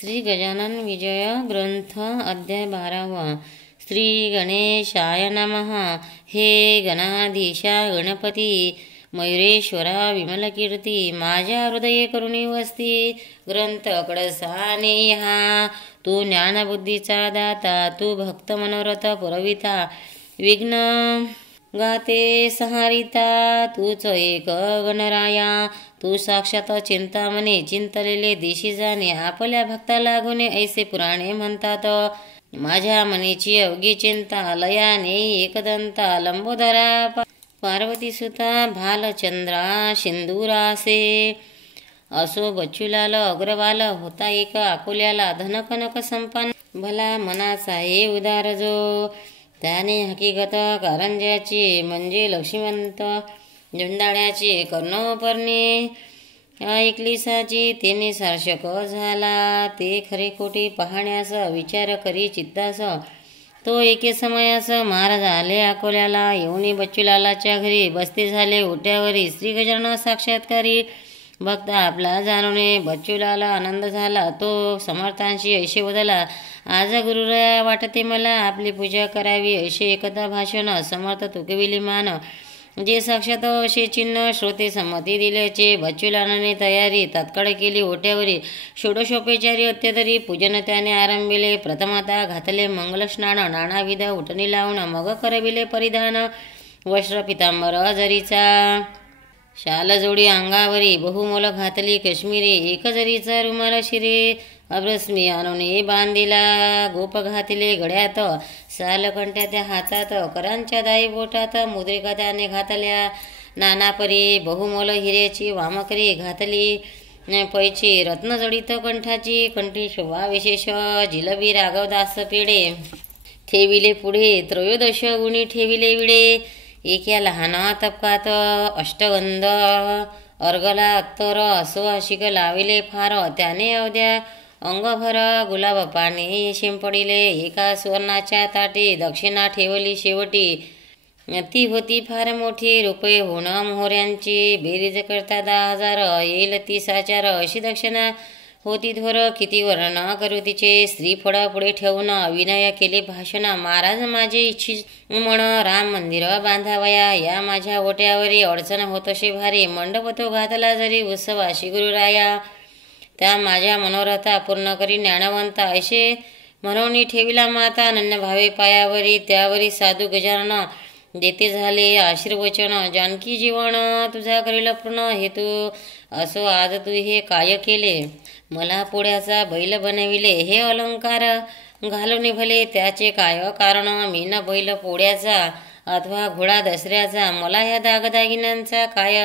श्री गजानन विजय ग्रंथ अध्याय 12वा। श्री गणेशाय नमः। हे गणाधीशा गणपती मयुरेश्वरा विमलकीर्ती माझ्या हृदये करुणी वसती। ग्रंथ कडसाने हा तू ज्ञानबुद्धीचा दाता, तू भक्त मनोरथ पुरविता, विघ्न गाते सहारिता, तूच एक गणराया, तू साक्षात चिंतामणे चिंतलेले दिशी जाणे, आपल्या भक्ताला गुणे ऐसे पुराणे म्हणतात। माझ्या मनीची अवघी चिंता लयाने एकदंता, लंबोदरा पार्वती सुता भालचंद्रा सिंदुरासे, असो बच्चूलाल अग्रवाल होता एक अकोल्याला, धनकनक संपन्न भला मनाचा हे उदार जो, त्याने हकीकत कारंज्याची म्हणजे लक्ष्मीवंत झुंडाळ्याची कर्णोपर्णी ऐकलीसाची, तेने सार्शक झाला ते खरे खोटी पाहण्यास विचार करी चित्तास, तो एके समयास महाराज आले अकोल्याला, येऊनी बच्चूलालाच्या घरी बसते झाले ओट्यावरी, श्री गजानन साक्षात्कारी भक्त आपला जाणूने, बच्चूलाला आनंद झाला तो समर्थांशी ऐशे बदला, आज गुरुराया वाटते मला आपली पूजा करावी, ऐशे एकदा भाषण समर्थ तुकविली मान, जे साक्षात असे चिन्ह श्रोते संमती दिल्याचे, बच्चूलालाने तयारी तात्काळ केली ओट्यावरी, षोडशोपचारी अत्यतरी पूजन त्याने आरंभिले, प्रथमता घातले मंगल स्नान, नानाविध उठणी लावून मग करविले परिधान, वस्त्र पितांबर जरीचा शाल जोडी अंगावरी, बहुमोल घातली काश्मीरी, एक जरीचा रुमाल शिरे, अभ्रस्मी आणून बांधिला, गोप घातले गड्यात, सालकंट्या त्या हातात, करांच्या दाई बोटात, मुद्रिका त्याने घातल्या नानापरी, बहुमोल हिऱ्याची वामकरी घातली, पैची रत्नजडित कंठाची, कंठी शोभा विशेष, जिलबी राघवदास पेढे ठेविले पुढे, त्रयोदश गुणी ठेविले विडे, एका लहान तपकात अष्टगंध अर्गला अत्तर, सुवासिक लाविले फार, त्याने अवद्या अंगभर गुलाब पाणी शिंपडिले, एका सुवर्णाच्या ताटी दक्षिणा ठेवली शेवटी, ती होती फार मोठी, रुपये होण मोहऱ्यांची, बेरीज करता 10,000 येईल 30,000, अशी दक्षिणा होती थोर, किती वर्ण करू तिचे, श्रीफळ पुढे ठेवून विनय केले भाषण, महाराज माझे इच्छित म्हण राम मंदिर बांधावया, या माझ्या ओट्यावरी अडचण होतशी भारी, मंडप तो घातला जरी उत्सवाशी गुरुराया, त्या माझ्या मनोरथा पूर्ण करी ज्ञानवंता, ऐशे म्हणून ठेविला माता अनन्य भावे पायावरी, त्यावरी साधू गजानन देते झाले आशीर्वचन, जानकी जीवन तुझा करील पूर्ण हेतू, असो आज तू हे काय केले, मला पोळ्याचा बैल बनविले, हे अलंकार घालून भले त्याचे काय कारण, मी न बैल पोळ्याचा अथवा घोडा दसऱ्याचा, मला ह्या दागदागिन्यांचा काय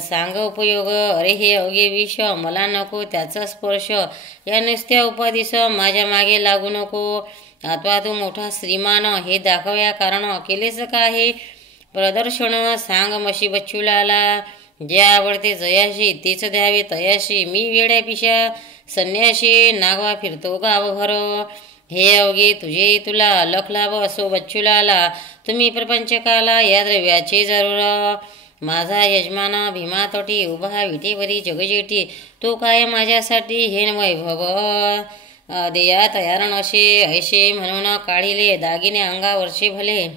सांग उपयोग, अरे हे अवघे विष मला नको त्याचा स्पर्श, या नुसत्या उपाधीस माझ्या मागे लागू नको, अथवा तू मोठा श्रीमान हे दाखवया कारण केलेच का हे प्रदर्शन, सांग मशी बच्चूलाला जे आवडते जयाशी तेच द्यावे तयाशी, मी वेड्या पिशा संन्याशी नागवा फिरतो गावभर, हे अवघे तुझे तुला लख लाभ, असो बच्चूलाला तुम्ही प्रपंचकाला या द्रव्याचे जरूर, माझा यजमान भीमा तटी उभा विटेवरी जगजेटी, तो काय माझ्यासाठी हे वैभव देया तयार नसे, ऐशे म्हणून काढिले दागिने अंगावरचे भले,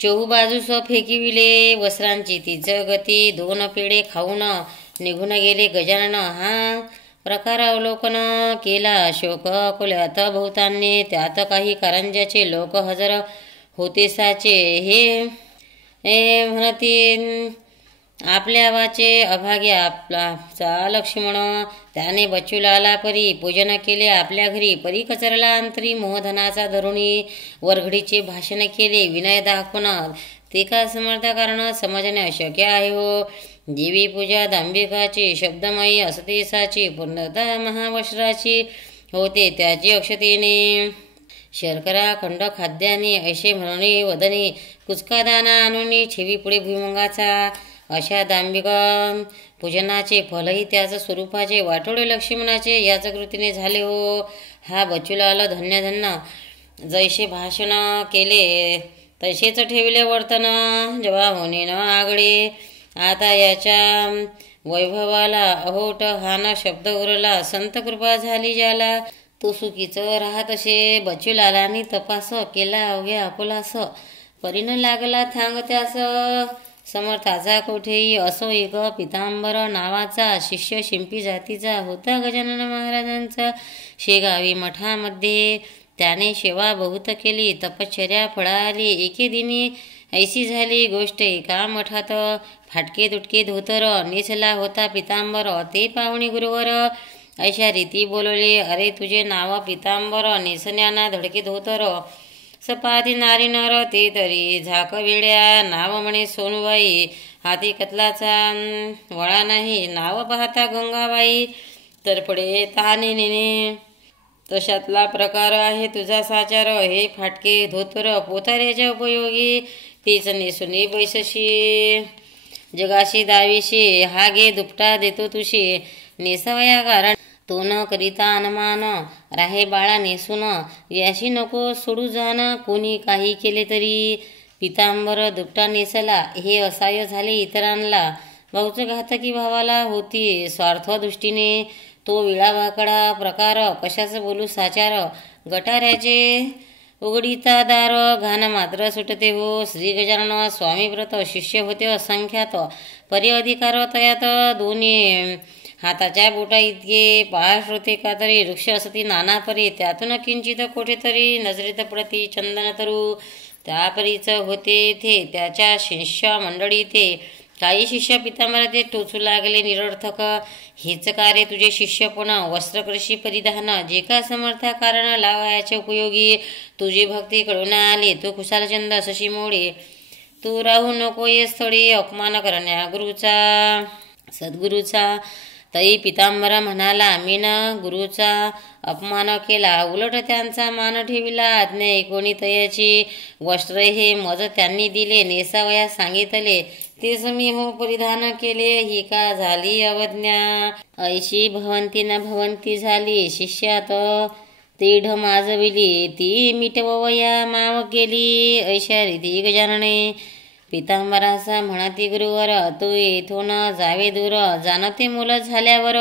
चोहूबाजूस फेकिविले वस्त्रांची तीच गती, 2 पेढे खाऊन निघून गेले गजानन, हा प्रकार अवलोकन केला शोक अकोल्यात बहुतांनी, त्यात काही कारंज्याचे लोक हजर होते साचे, हे म्हणती आपल्या वाचे अभागे आपला लक्ष्मण, त्याने बच्चूलाला परी पूजन केले आपल्या घरी, परी कचरला अंतरी मोहधनाचा धरुणी, वरघडीचे भाषण केले विनय दाखवून, ते का समर्थ कारण समजणे अशक्य आहे हो, देवी पूजा दांभिकाची शब्दमयी असते साची, पूर्णतः महावस्त्राची होते त्याची अक्षतेने, शर्करा खंड खाद्याने ऐशे म्हणून वदनी, कुचका दाना आणून ठेवी पुढे भुईमुगाचा, अशा दांभिक पूजनाचे फलही त्याच स्वरूपाचे, वाटोळे लक्ष्मणाचे याच कृतीने झाले हो, हा बच्चूलाल धन्य धन्य, जैसे भाषण केले तसेच ठेवले वर्तन, जेव्हा होणे न आगळे, आता याच्या वैभवाला अहोट हाना शब्द उरला. संत कृपा झाली ज्याला, तो सुखीचं राहत असे. बचूलालानी तपास केला अवघ्या अकोलास, परीन लागला थांग त्यास. समर्थाचा कोठेही असो एक पितांबर नावाचा, शिष्य शिंपी जातीचा होता गजानन महाराजांचा. शेगावी मठामध्ये त्याने सेवा बहुत केली, तपश्चर्या फळाली एके दिनी. ऐशी झाली गोष्ट एका मठात, फाटके तुटके धोतर नेसला होता पितांबर. ते पाहुणे गुरुवर अशा रीती बोलवले, अरे तुझे नाव पितांबर, नेसण्याना धडके धोतर. सपाती नारी नर ते तरी झाक वेड्या, नाव म्हणे सोनूबाई, हाती कतलाचा वळा नाही. नाव पाहता गंगाबाई, तरपडे ताने नेने. तशातला प्रकार आहे तुझा साचार, हे फाटके धोतर पोथाऱ्याच्या उपयोगी. तीच नेसुनी बैसशी, जगाशी दावीशी, हा गे दुपटा देतो तुशी. नेसावया कारण तो न करिता अनुमान, राहे बाळा नेसून याशी नको सोडू जाण. कोणी काही केले तरी पितांबर दुपटा नेसला, हे असाय झाले इतरांना. भाऊच घातकी भावाला होती स्वार्थ दृष्टीने, तो विळावाकडा प्रकार कशाच बोलू साचार. गटाऱ्याचे उघडीता दार, घाण मात्र सुटते हो. श्री गजानन स्वामी व्रत शिष्य होते असंख्यात, परी अधिकार तयात दोन्ही हाताच्या बोटा इतके. पाय होते का तरी वृक्ष असती नाना परी, त्यातून किंचित कोठेतरी नजरेत पडती चंदन तरू. त्या परीच होते ते त्याच्या शिष्य मंडळी ते. काही शिष्य पितांबरा ते टोचू लागले निरर्थक, हेच कार्य तुझे शिष्यपण. वस्त्रकृषी परिधान जे का समर्था कारण लावायचे उपयोगी. तुझी भक्ती कळून आले तो कुशालचंद शशी मोडे. तू राहू नको ये स्थळी, अपमान करण्या गुरुचा सद्गुरूचा. तई पितांबरा म्हणाला, मीन गुरुचा अपमान केला, उलट त्यांचा मान ठेविला. आज्ञा कोणी तयाची, वस्त्र हे मज त्यांनी दिले, नेसावया सांगितले, तेच मी हो परिधान केले. ही का झाली अवज्ञा, ऐशी भवंती न भवंती झाली. शिष्यात तीढ माजविली, ती मिटवया माव केली. ऐशा रीती गजानने पितांबराचा म्हणती गुरुवर, तू येथून जावे दूर. जाणते मुलं झाल्यावर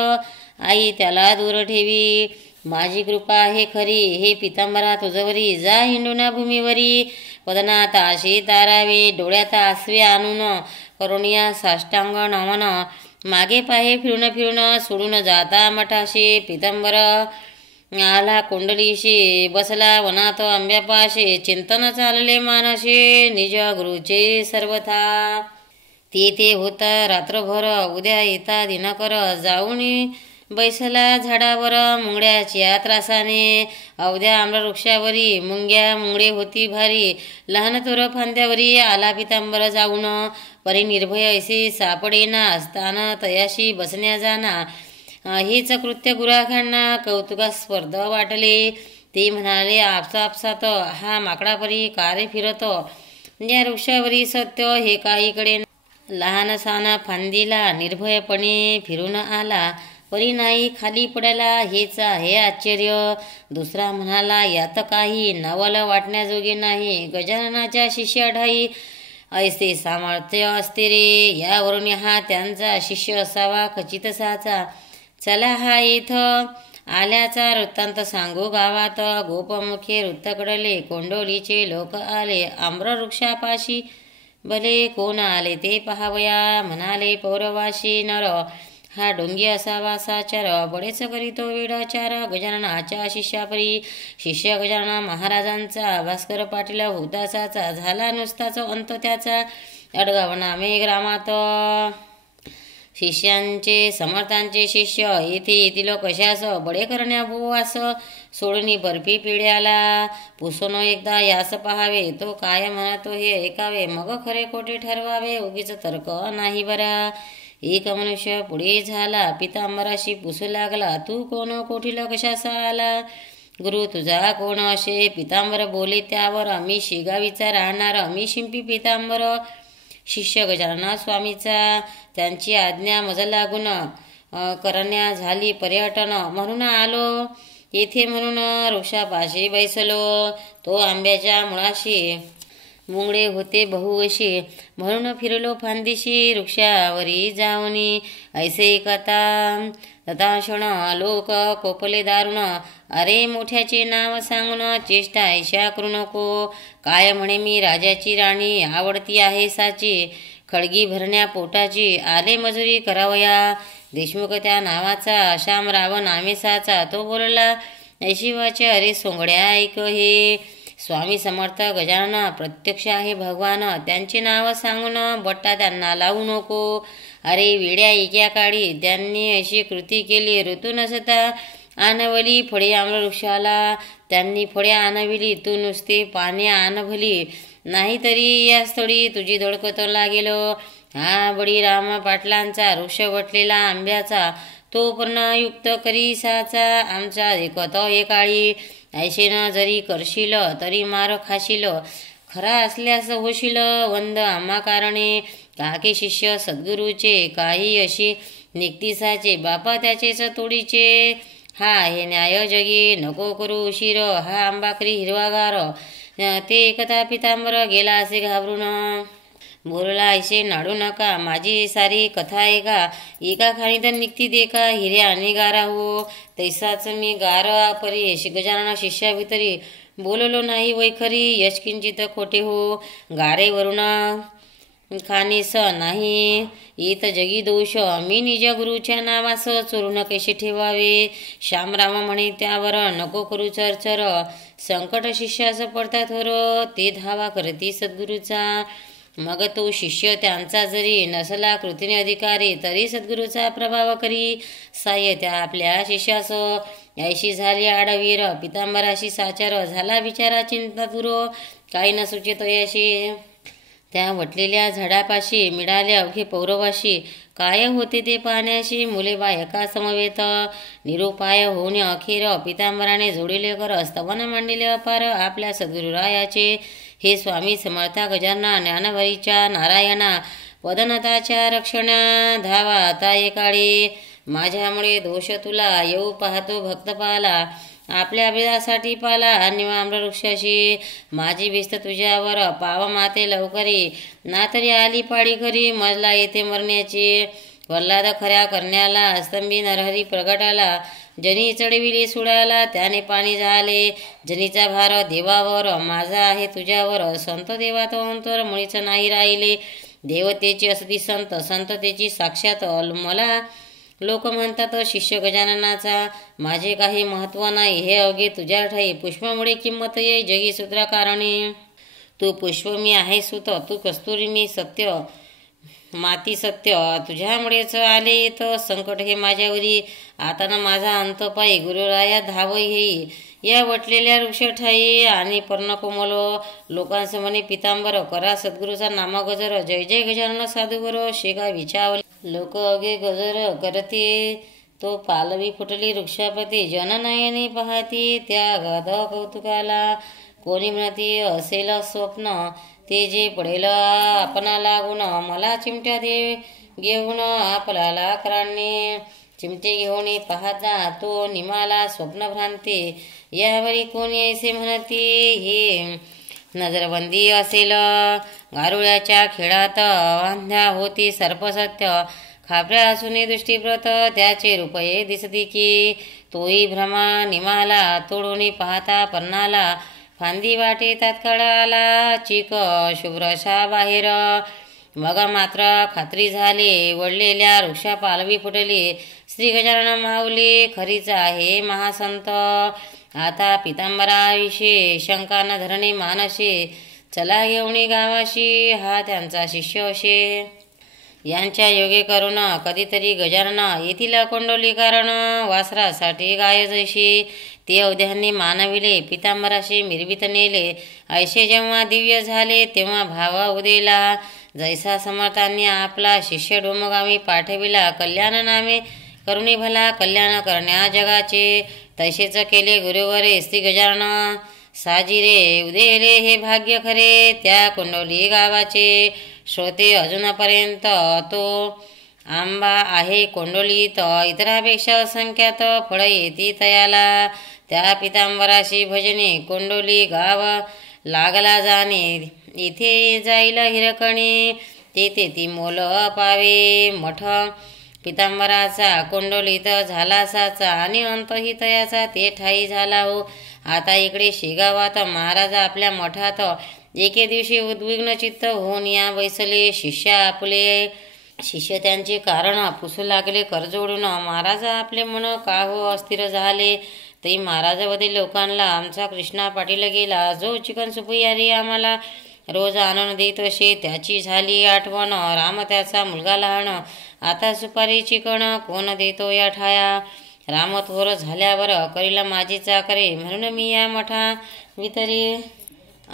आई त्याला दूर ठेवी. माझी कृपा आहे खरी, हे पितांबरा तुझवरी. जा हिंडुना भूमीवरी, पदनात आशी तारावे, डोळ्यात आसवे आणून करुणिया साष्टांग नमन. मागे पाहे फिरून फिरून सोडून जाता मठाशी. पितांबर आला कुंडलीशी, बसला वनात आंब्यापाशी. चिंतन चालले मानशी, निज गुरुचे सर्वथा. ते होत रात्रभर, उद्या येता दिनकर. जाऊन बैसला झाडावर मुंगड्याच्या त्रासाने. अवध्या आम्रवृक्षावरी मुंग्या मुंगडे होती भारी. लहान तोर फांद्यावरी आला पितांबर जाऊन. परी निर्भय ऐसी सापडेना, स्थान तयाशी बसण्या जाना. हेच कृत्य गुराखांना कौतुकास्पद वाटले. ते म्हणाले, आपसात हा माकडापरी कारे फिरत. या वृक्षावरी सत्य हे काहीकडे लहान साना फांदीला निर्भयपणे फिरून आला. परी नाही खाली पडायला, हेच आहे आश्चर्य. दुसरा म्हणाला, यात काही नवल वाटण्याजोगे नाही. गजाननाच्या शिष्य ढाई ऐसे सामर्थ्य असते रे. यावरून हा त्यांचा शिष्य असावा खचित साचा. चला हा इथं आल्याचा वृत्तांत सांगू गावात. गोपमुखे वृत्त कडले, कोंडोलीचे लोक आले. आम्रवृक्षापाशी भले कोण आले ते पहावया. म्हणाले पौरवाशी नर, हा डोंगी असावा साचार. बडेच करीतो वेडाचार. गजाननाच्या शिष्यापरी शिष्य गजानन महाराजांचा. भास्कर पाटील हुतासाचा झाला नुसताच अंत त्याचा. अडगाव नामे ग्रामात शिष्यांचे समर्थांचे शिष्य. येथे येतील कशास, बडे करण्या भोवास. सोडणी बर्फी पिढ्याला, पुसून एकदा यास पहावे. तो काय म्हणतो हे ऐकावे, मग खरे खोटे ठरवावे. उगीच तर्क नाही बरा. एक मनुष्य पुढे झाला, पितांबराशी पुसू लागला, तू कोण, कोठील कशासा आला. गुरु तुझा कोण असे. पितांबर बोले त्यावर, मी शेगावीचा राहणार, मी शिंपी पितांबर, शिष्य गजानन स्वामीचा. त्यांची आज्ञा मज लागून करण्या झाली पर्यटन. म्हणून आलो येथे, म्हणून वृक्षापाशी बैसलो. तो आंब्याच्या मुळाशी मुंगळे होते बहुवशी, म्हणून फिरलो फांदीशी वृक्षावरी जाऊनी. ऐसे कथा तथाशण लोक कोपले दारुण, अरे मोठ्याचे नाव सांगून चेष्टा ऐशा करू नको. काय म्हणे मी राजाची राणी, आवडती आहे साची, खळगी भरण्या पोटाची, आले मजुरी करावया. देशमुख त्या नावाचा, शामराव नामेसाचा, तो बोलला ऐशी वाचे, अरे सोंगड्या ऐक हे. स्वामी समर्थ गजानन प्रत्यक्ष आहे भगवान, त्यांचे नाव सांगून बट्टा त्यांना लावू नको. अरे वेड्या, एका काळी त्यांनी अशी कृती केली, ऋतू नसता आणवली फळे आम्रवृक्षाला. त्यांनी फळे आणविली, तू नुसते पाने आणभली, नाहीतरी या स्थळी तुझी धडकत लागेल. हा बळी राम पाटलांचा, वृक्ष वटलेला आंब्याचा, तो पर्णयुक्त करीसाचा, आमचा देखत एकाळी. ऐशेनं जरी करशील तरी मार खाशील, खरा असल्यास होशील वंद आम्हा कारणे. काके शिष्य सद्गुरूचे, काही अशी निक्तिसाचे, बापा त्याचेच तोडीचे. हा हे न्याय जगी, नको करू उशीर, हा आंबाकरी हिरवागार, ते एकता पितांबर गेला असे घाबरून. बोलला ऐसे नाडू नका, माझी सारी कथा ऐका, एका खाणीत निघती देखा हिरे आणि गारा हो. तैसाच मी गार परी गजानन शिष्याभितरी, बोललो नाही वैखरी, यशकिंचित खोटे हो. गारे वरुण खानीस नाही येत जगी दोष, मी निज गुरुच्या नावास चोरून कैसे ठेवावे. शामराव म्हणे त्यावर, नको करू चरचर, संकट शिष्यास पडता थोर, ते धावा करती सद्गुरूचा. मग तो शिष्य त्यांचा जरी नसला कृतीने अधिकारी, तरी सद्गुरूचा प्रभाव करी साह्य त्या आपल्या शिष्यास. ऐशी झाली आडवीर, पितांबराशी साचार, झाला विचारा चिंता दूर, काही न सुचित यशी. त्या वटलेल्या झाडापाशी मिळाले अवघे पौरवाशी, काय होते ते पाण्याशी, मुले बायका समवेत. निरुपाय होणे अखेर, पितांबराने जोडिले कर, स्तवन मांडले अपार आपल्या सद्गुरुरायाचे. हे स्वामी समर्था गजानना, ज्ञानभरीच्या नारायणा, पदनताच्या रक्षणा, धावा आता एकाळी. माझ्यामुळे दोष तुला येऊ पाहतो भक्त पाला, आपल्या अभिदासाठी पाला आम्रवृक्षाशी. माझी भिस्त तुझ्यावर, पाव माते लवकरी, ना तरी आली पाळी खरी, मजला येते मरण्याची. वल्लाद खऱ्या करण्याला, स्तंभी नरहरी प्रगटाला, जनी चढविली सुडाला, त्याने पाणी झाले. जनीचा भार देवावर, माझा आहे तुझ्यावर, संत देवात अंतर मुळीच नाही राहिले. देवतेची असती संत, संततेची साक्षात मला. लोक म्हणतात शिष्य गजाननाचा, माझे काही महत्व नाही, हे अवघे तुझ्या ठाई. पुष्पामुळे किंमत येई जगी सूत्रा कारणे, तू पुष्प मी आहे सुत, तू कस्तुरी मी सत्य, माती सत्य, तुझ्यामुळेच आले येत संकट हे माझ्यावरी. आता ना माझा अंत पायी, गुरुराया धाव येई या वटलेल्या वृक्ष ठाई. आणि पर्ण कोमल लोकांस म्हणे पितांबर, करा सद्गुरूचा नामा गजर, जय जय गजानन साधुवर, शेगा विचावले. लोक अगे गजर करते, तो पालवी फुटली वृक्षापती, जननयनी पाहती त्या गाध कौतुकाला. कोणी म्हणती असेल स्वप्न, ते जे पडेल आपणा लागून, मला चिमट्या दे घेऊन आपल्याला कराणे. चिमटे घेऊन पाहता तो निमाला स्वप्नभ्रांती, यावरी कोणी ऐसे म्हणती हे नजरबंदी असेल. गारुळ्याच्या खेळात वांध्या होती सर्पसत्य, खापऱ्या असून दृष्टीव्रत, त्याचे रूपये दिसती की. तोही भ्रमा निमाला तोडून पाहता पर्णाला, फांदी वाटे तात्काळाला, चिक शुभ्रशा बाहेर. मग मात्र खात्री झाली, वडलेल्या वृक्षा पालवी फुटली. श्री गजानन माऊली खरीच आहे महासंत, आता पितांबराविषयी शंका न धरणे मानशी. चला घेऊन गावाशी, हा त्यांचा शिष्य असे. यांच्या योगे करून कधीतरी गजानन येथील कोंडोली कारण, वासरासाठी गाय जैशी. ते अवध्यांनी मानविले, पितांबराशी मिरवीत नेले. ऐसे जेव्हा दिव्य झाले, तेव्हा भावा उदेला. जैसा समर्थांनी आपला शिष्य डोमगामी पाठविला, कल्याण नामे करुणी भला कल्याण करण्या जगाचे. तसेच केले गुरुवरे श्री गजानन साजिरे, उदेले हे भाग्य खरे त्या कोंडोली गावाचे. श्रोते अजूनपर्यंत तो आंबा आहे कोंडोलीत, इतरापेक्षा असंख्यात फळ येती तयाला. त्या पितांबराशी भजने कोंडोली गाव लागला जाणे इथे जाईल हिरकणी तेथे ती मोल पावे मठ पितांबराचा कुंडलित झाला साचा आणि अंतही तयाचा ते ठाई झाला हो. आता इकडे शेगावात महाराज आपल्या मठात एके दिवशी उद्विग्न चित्त होऊन या बैसले. शिष्य त्यांचे कारण पुसू लागले करजोडून. महाराज आपले मन का हो अस्थिर झाले. तरी महाराजावरील लोकांना आमचा कृष्णा पाटील गेला जो चिकन सुपयारी आम्हाला रोज आणून देत असे त्याची झाली आठवण. राम त्याचा मुलगा लहान आता सुपारी चिकन कोण देतो या ठाया. राम थोर झाल्यावर करीला माझी चाकरे म्हणून मी या मठा वितरी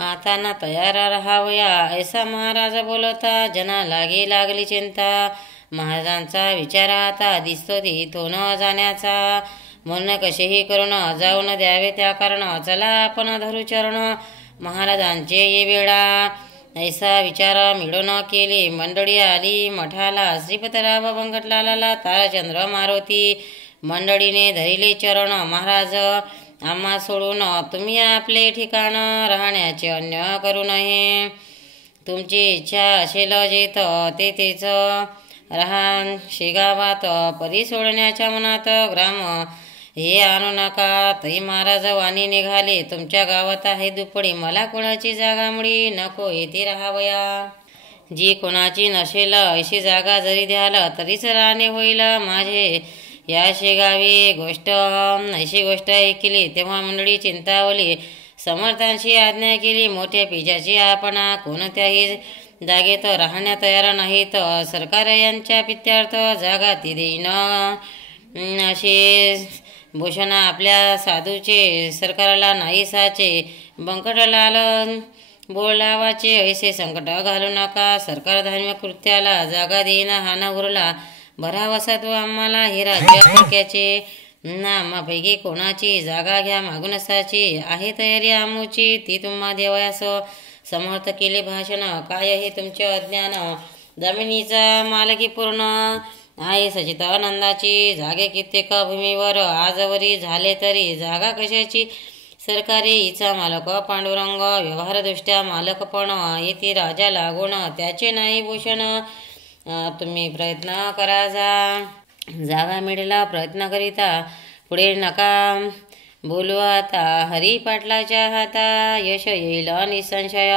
आता ना तयार राहावया ऐसा महाराज बोलता. जना लागली चिंता महाराजांचा विचार आता दिसतो तिथून जाण्याचा. म्हणून कसेही करून जाऊन द्यावे त्या कारण चला आपण धरू चरण महाराजांचे ये वेळा. ऐसा विचार मिळून केले मंडळी आली मठाला. श्रीपतराव बंगटलाला ताराचंद्र मारुती मंडळीने धरिले चरण. महाराज आम्हा सोडून तुम्ही आपले ठिकाण राहण्याचे अन्य करू नये. तुमची इच्छा असेल जेथ तेथेच राहा. शेगावात परी सोडण्याच्या मनात ग्राम हे आणू नका. तरी महाराज वाणी निघाले तुमच्या गावात आहे दुपडी मला कोणाची जागा मुळी नको येथे राहावया. जी कोणाची नसेल अशी जागा जरी द्याल तरीच राहणे होईल माझे या शेगावी. अशी गोष्ट ऐकली तेव्हा मंडळी चिंतावली. समर्थांची आज्ञा केली मोठ्या पिजाची आपण कोणत्याही जागेत राहण्या तयार नाहीत. सरकार यांच्या पित्यार्थ जागा ती देईन असे भूषण आपल्या साधूचे सरकारला नाही साचे. बंकटलाल बोलावाचे ऐसे संकट घालू नका. सरकार धार्मिक कृत्याला जागा देईन हा न उरला भरावसा तो आम्हाला हे राज्य परक्याचे. नामापैकी कोणाची जागा घ्या मागून साची आहे तयारी आमूची ती तुम्हा देवयास. समर्थ केले भाषण काय हे तुमचे अज्ञान. जमिनीचा मालकी पूर्ण आहे सचितानंदाची. जागे कित्येक भूमीवर आजवरी झाले तरी जागा कशाची. सरकारी हिचा मालक पांडुरंग व्यवहारदृष्ट्या मालक पण येथे राजा लागून त्याचे नाही भूषण. तुम्ही प्रयत्न करा जागा मिळेला प्रयत्न करिता पुढे नका बोलू आता. हरी पाटलाच्या हाता यश येईल निसंशय.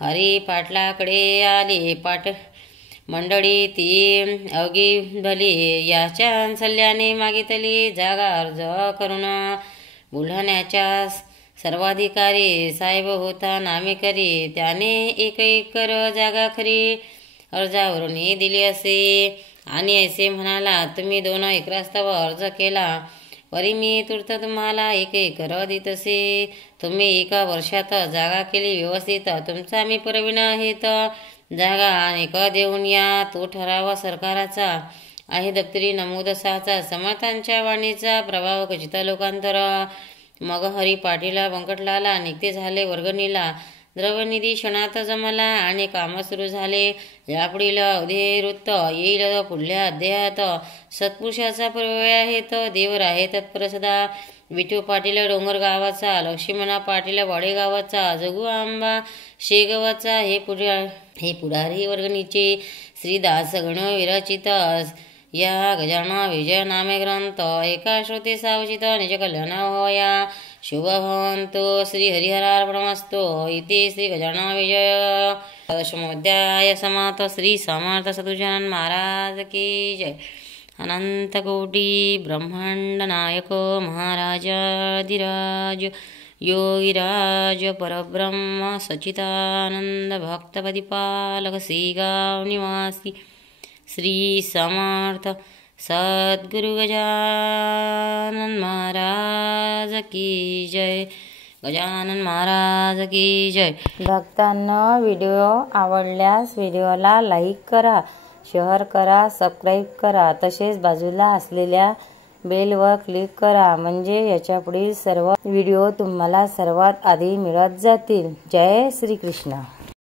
हरी पाटलाकडे आली पाट मंडळी ती अवघी भली याच्या सल्ल्याने मागितली जागा अर्ज करून. बुलढाण्याच्या सर्वाधिकारी साहेब होता नामेकरी त्याने एक एकर जागा खरी अर्जावरून दिली असे. आणि ऐसे म्हणाला तुम्ही 2 एकरास्तव अर्ज केला परी मी तूर्त तुम्हाला 1 एकर देत असे. तुम्ही 1 वर्षात जागा केली व्यवस्थित तुमचा मी पुरविण हेत. जागा अनेक देऊन या तो ठराव सरकाराचा आहे दप्तरी नमूद 6चा. समर्थांच्या वाणीचा प्रभाव खचित लोकांतर. मग हरी पाटील बंकटलाला निघते झाले वर्गणीला. द्रव्यनिधी क्षणात जमला आणि काम सुरू झाले. यापुढील अवधी वृत्त येईल पुढल्या अध्यायात. सत्पुरुषाचा पर्याय आहेत देवर आहे तत्पर सदा. विठू पाटील डोंगर गावाचा, लक्ष्मणा पाटील वाडेगावाचा, जगू आंबा शेगावाचा हे पुढारी वर्गणीचे श्रीदास गण विरचित या गजानन विजय नामे ग्रंथ एका श्रोते सावचित निज कल्याण होया. शुभ भवन्तु. श्री हरिहरार्पणमस्तु. इति श्री गजानन विजय दशमोध्याय समाप्त. श्री समर्थ सद्गुरुजन महाराज की जय. अनंत कोटि ब्रह्मांड नायक महाराजाधिराज योगिराज परब्रह्म सच्चिदानंद भक्तपदिपालक श्रीगाव निवासी श्री समर्थ सद्गुरु गजानन महाराज की जय. गजानन महाराज की जय. भक्तांना व्हिडिओ आवडल्यास व्हिडिओला लाईक करा, शेअर करा, सबस्क्राईब करा. तसेच बाजूला असलेल्या बेलवर क्लिक करा म्हणजे याच्या पुढील सर्व व्हिडिओ तुम्हाला सर्वात आधी मिळत जातील. जय श्री कृष्ण.